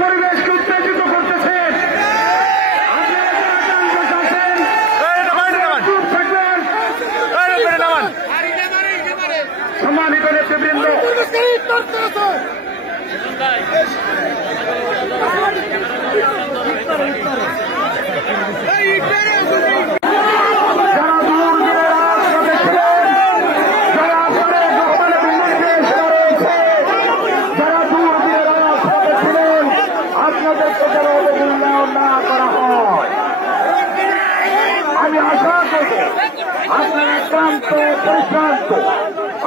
পরিবেশকে উত্তেজিত করতেছেন। সম্মানিত নেতৃবৃন্দ, আমি আশা করব আপনারা ক্লান্ত পরিশ্রান্ত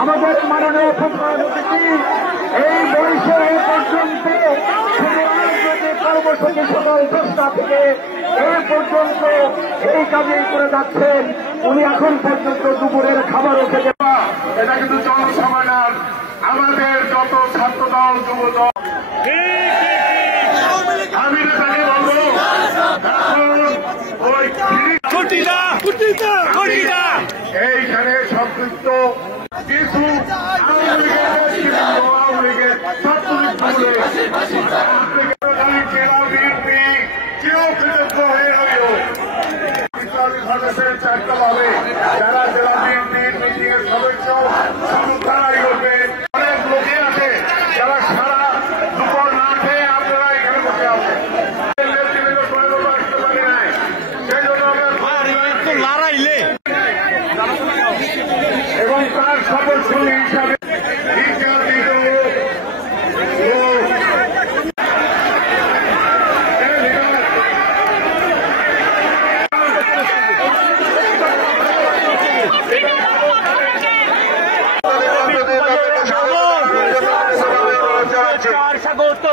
আমাদের মাননীয় প্রধানমন্ত্রী এই বৈষম্য পর্যন্ত কর্মসূচি সকল চেষ্টা থেকে এই পর্যন্ত এই কাজেই করে যাচ্ছেন। উনি এখন পর্যন্ত দুপুরের খাবারও খেতে এটা কিন্তু জনসভা না, আমাদের যত ছাত্রদল যুবদল আমি তাকে বলবো এইখানে সম্পৃক্ত কিছু আওয়ামী লীগের কেউ কৃতজ্ঞ হয়ে রইল চারটা ভাবে যারা জেলা বিএনপির মিটিং এর সদস্য শুধু তারাই করবে। অনেক লোকে আছে যারা সারা দুপুর না খেয়ে আপনারা এখানে বসে আছেন, এবং তার সদস্য হিসাবে স্বাগত।